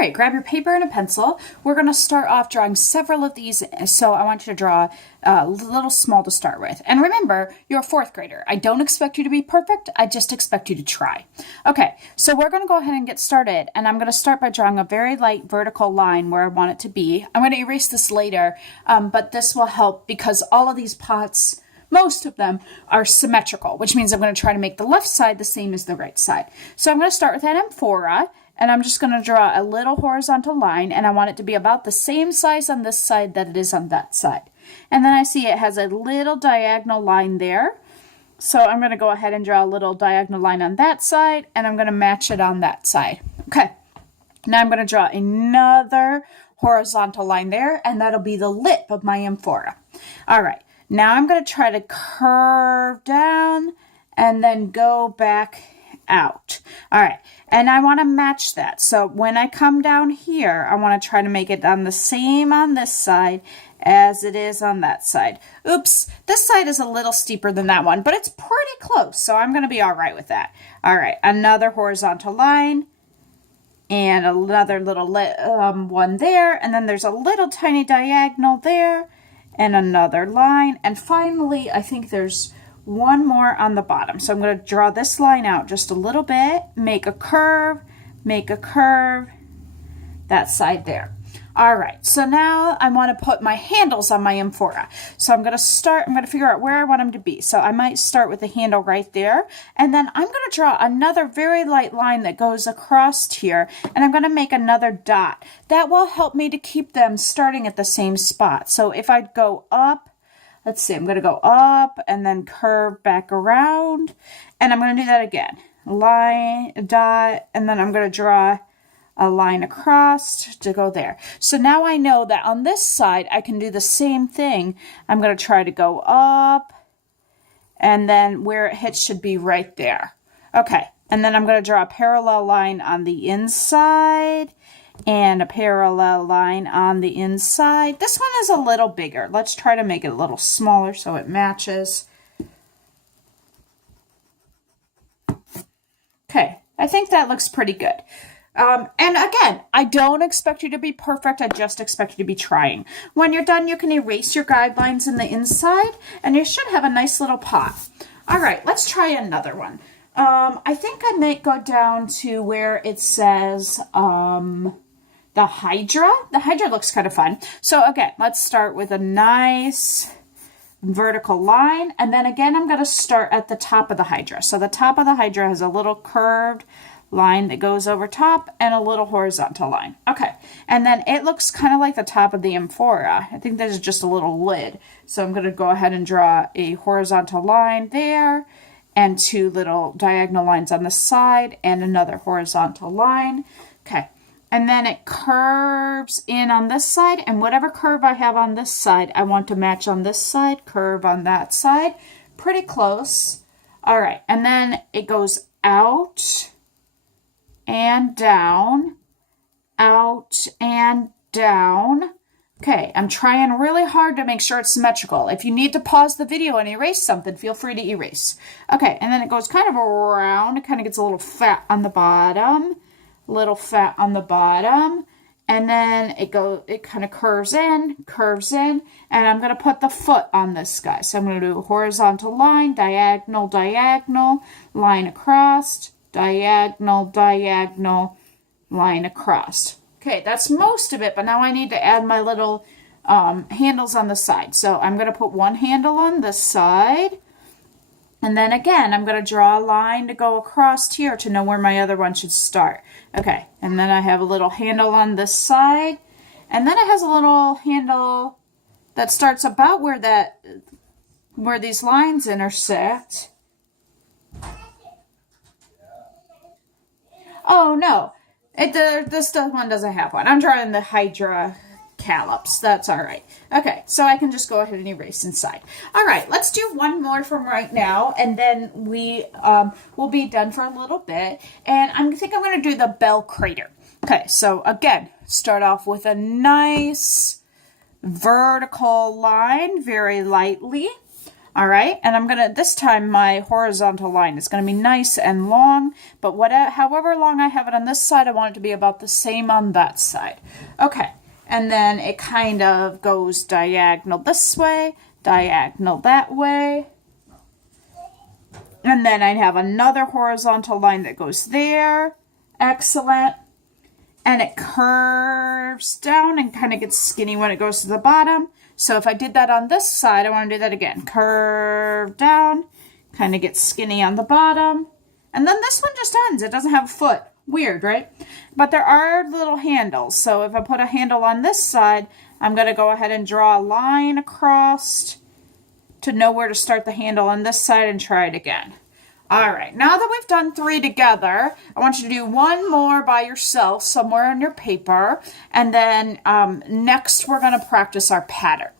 right, grab your paper and a pencil. We're going to start off drawing several of these, so I want you to draw a little small to start with. And remember, you're a fourth grader. I don't expect you to be perfect, I just expect you to try. Okay, so we're going to go ahead and get started, and I'm going to start by drawing a very light vertical line where I want it to be. I'm going to erase this later, but this will help because all of these pots, most of them, are symmetrical, which means I'm going to try to make the left side the same as the right side. So I'm going to start with that amphora, and I'm just going to draw a little horizontal line, and I want it to be about the same size on this side that it is on that side. And then I see it has a little diagonal line there. So I'm going to go ahead and draw a little diagonal line on that side, and I'm going to match it on that side. Okay, now I'm going to draw another horizontal line there, and that'll be the lip of my amphora. All right, now I'm going to try to curve down and then go back out. All right, and I want to match that. So when I come down here, I want to try to make it on the same on this side as it is on that side. Oops, this side is a little steeper than that one, but it's pretty close, so I'm going to be all right with that. All right, another horizontal line and another little one there, and then there's a little tiny diagonal there and another line, and finally I think there's one more on the bottom. So I'm going to draw this line out just a little bit, make a curve, that side there. All right, so now I want to put my handles on my amphora. So I'm going to figure out where I want them to be. So I might start with the handle right there, and then I'm going to draw another very light line that goes across here, and I'm going to make another dot. That will help me to keep them starting at the same spot. So if I go up, let's see, I'm going to go up and then curve back around, and I'm going to do that again. Line, dot, and then I'm going to draw a line across to go there. So now I know that on this side I can do the same thing. I'm going to try to go up, and then where it hits should be right there. Okay, and then I'm going to draw a parallel line on the inside and a parallel line on the inside. This one is a little bigger. Let's try to make it a little smaller so it matches. Okay, I think that looks pretty good. And again, I don't expect you to be perfect. I just expect you to be trying. When you're done, you can erase your guidelines in the inside, and you should have a nice little pot. All right, let's try another one. I think I might go down to where it says the Hydra. The Hydra looks kind of fun. So again, let's start with a nice vertical line, and then again I'm going to start at the top of the Hydra. So the top of the Hydra has a little curved line that goes over top and a little horizontal line. Okay, and then it looks kind of like the top of the amphora. I think there's just a little lid. So I'm going to go ahead and draw a horizontal line there and two little diagonal lines on the side and another horizontal line. Okay, and then it curves in on this side, and whatever curve I have on this side, I want to match on this side, curve on that side. Pretty close. All right, and then it goes out and down, out and down. Okay, I'm trying really hard to make sure it's symmetrical. If you need to pause the video and erase something, feel free to erase. Okay, and then it goes kind of around. It kind of gets a little fat on the bottom, and then it kind of curves in, and I'm going to put the foot on this guy. So I'm going to do a horizontal line, diagonal, diagonal, line across, diagonal, diagonal, line across. Okay, that's most of it, but now I need to add my little handles on the side. So I'm going to put one handle on this side, and then again, I'm going to draw a line to go across here to know where my other one should start. Okay, and then I have a little handle on this side, and then it has a little handle that starts about where these lines intersect. Oh no, this one doesn't have one. I'm drawing the Hydra callops. That's all right. Okay, so I can just go ahead and erase inside. All right, let's do one more from right now, and then we will be done for a little bit. And I think I'm going to do the bell crater. Okay, so again, start off with a nice vertical line, very lightly. All right, and I'm gonna, this time my horizontal line is gonna be nice and long, but however long I have it on this side, I want it to be about the same on that side. Okay, and then it kind of goes diagonal this way, diagonal that way. And then I'd have another horizontal line that goes there. Excellent. And it curves down and kind of gets skinny when it goes to the bottom. So if I did that on this side, I want to do that again. Curve down, kind of gets skinny on the bottom. And then this one just ends. It doesn't have a foot. Weird, right? But there are little handles. So if I put a handle on this side, I'm going to go ahead and draw a line across to know where to start the handle on this side and try it again. All right, now that we've done 3 together, I want you to do 1 more by yourself somewhere on your paper. And then next we're going to practice our patterns.